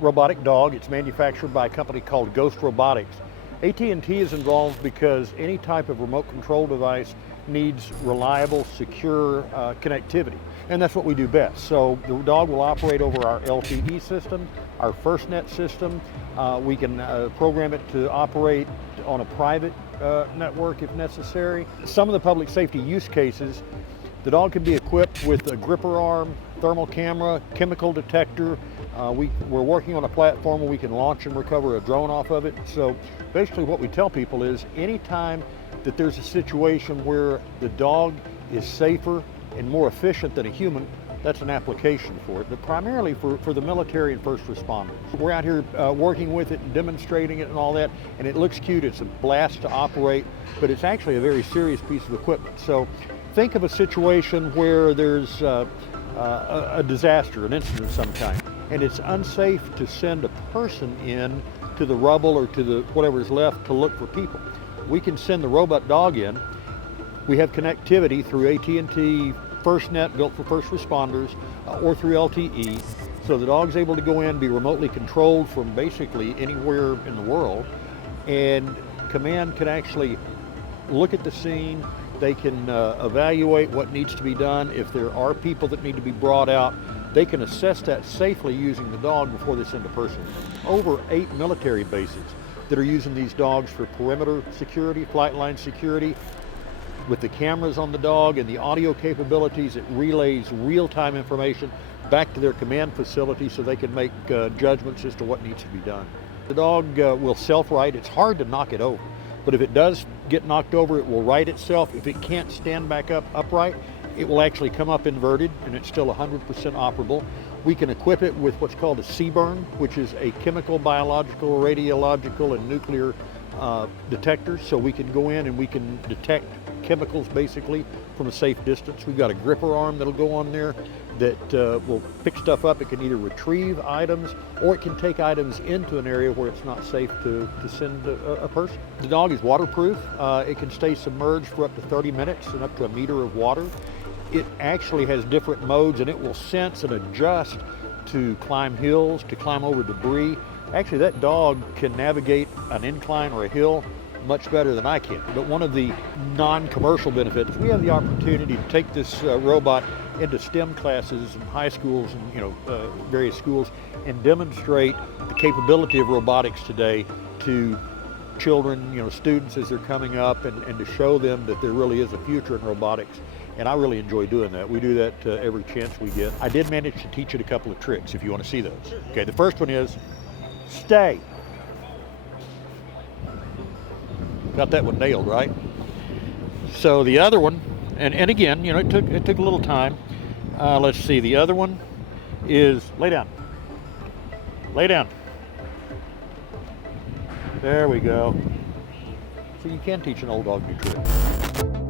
robotic dog. It's manufactured by a company called Ghost Robotics. AT&T is involved because any type of remote control device needs reliable, secure connectivity. And that's what we do best. So the dog will operate over our LTE system, our FirstNet system. We can program it to operate on a private network if necessary. Some of the public safety use cases, the dog can be equipped with a gripper arm, thermal camera, chemical detector. We're working on a platform where we can launch and recover a drone off of it. So basically what we tell people is anytime that there's a situation where the dog is safer and more efficient than a human, that's an application for it, but primarily for the military and first responders. We're out here working with it and demonstrating it and all that, and it looks cute. It's a blast to operate, but it's actually a very serious piece of equipment. So think of a situation where there's a disaster, an incident of some kind, and it's unsafe to send a person in to the rubble or to the whatever's left to look for people. We can send the robot dog in. We have connectivity through AT&T FirstNet, built for first responders, or through LTE. So the dog's able to go in, be remotely controlled from basically anywhere in the world, and command can actually look at the scene. They can evaluate what needs to be done. If there are people that need to be brought out, they can assess that safely using the dog before they send a person. Over 8 military bases that are using these dogs for perimeter security, flight line security. With the cameras on the dog and the audio capabilities, it relays real-time information back to their command facility so they can make judgments as to what needs to be done. The dog will self-right. It's hard to knock it over, but if it does get knocked over, it will right itself. If it can't stand back up upright, it will actually come up inverted, and it's still 100% operable. We can equip it with what's called a CBRN, which is a chemical, biological, radiological, and nuclear detector. So we can go in and we can detect chemicals basically from a safe distance. We've got a gripper arm that'll go on there that will pick stuff up. It can either retrieve items or it can take items into an area where it's not safe to send a person. The dog is waterproof. It can stay submerged for up to 30 minutes and up to 1 meter of water. It actually has different modes, and it will sense and adjust to climb hills, to climb over debris. Actually, that dog can navigate an incline or a hill much better than I can. But one of the non-commercial benefits, we have the opportunity to take this robot into STEM classes in high schools and various schools and demonstrate the capability of robotics today to children, students as they're coming up, and to show them that there really is a future in robotics. And I really enjoy doing that. We do that every chance we get. I did manage to teach it a couple of tricks if you want to see those. Okay, the first one is stay. Got that one nailed, right? So the other one, and again, it took a little time. Let's see, the other one is lay down. Lay down. There we go. So you can teach an old dog new tricks.